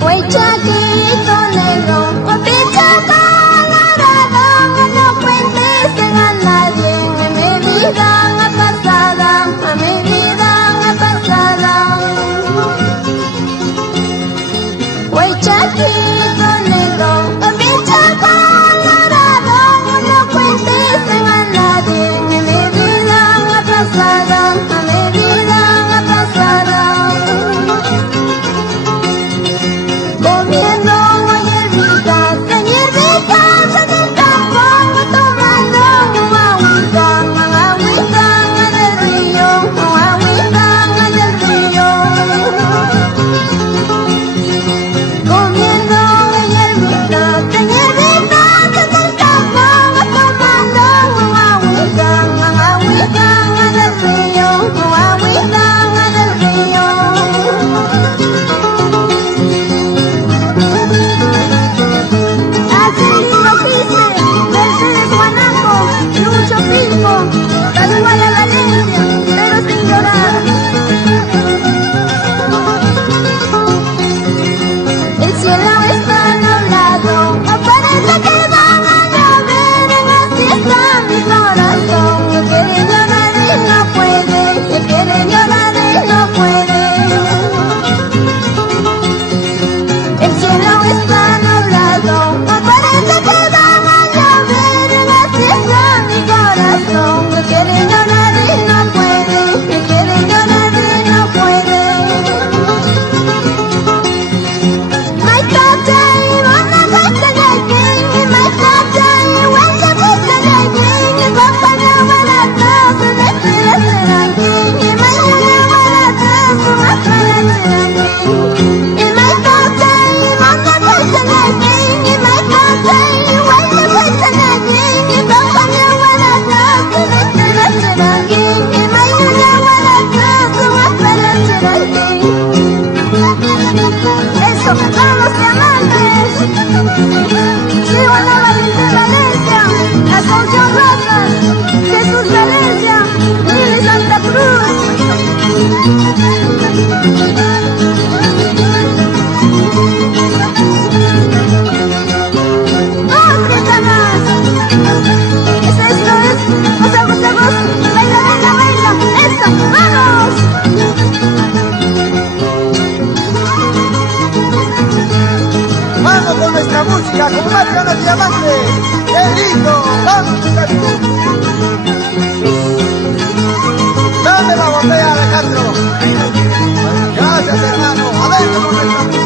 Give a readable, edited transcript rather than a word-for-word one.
Huaychaquito negro, picha colorado, no cuentes a nadie, a mi vida pasada, a mi vida pasada. Huaychaquito negro, picha colorado, no cuentes a nadie, a mi vida pasada, a mi vida pasada. Comiendo hierbitas en el campo, tomando agüita del río, agüita del río. Comiendo hierbitas en el campo, tomando agüita del río, agüita del río. Casual a Valencia, pero sin llorar. El cielo está nublado, parece que van a llover. Así está mi corazón, que quiere llorar y no puede, que quiere llorar y no puede. El cielo está nublado, parece que van a llover. Así está mi corazón, que quiere llorar y no puede, que quiere llorar y no puede. My country, wanna go to the king. My country, when you go to the king, Papa no wanna dance, let's the king. My wanna dance, let's the king. In my country, wanna go to the king. In my country, when you go to the king, Papa no wanna dance, let's the king. In my wanna dance, let's the king. Eso, vamos diamantes. Sigo a la Valencia, Valencia, Asunción Rosas, Jesús Valencia, Lili Santa Cruz. ¡Otra más! Esto es, goza, goza, goza, baila, baila, baila, eso, vamos. Vamos con nuestra música, con marca los diamantes. ¡Qué lindo! ¡Vamos, muchachos! Dame la botella, Alejandro. Gracias, hermano. Adentro con nuestra música.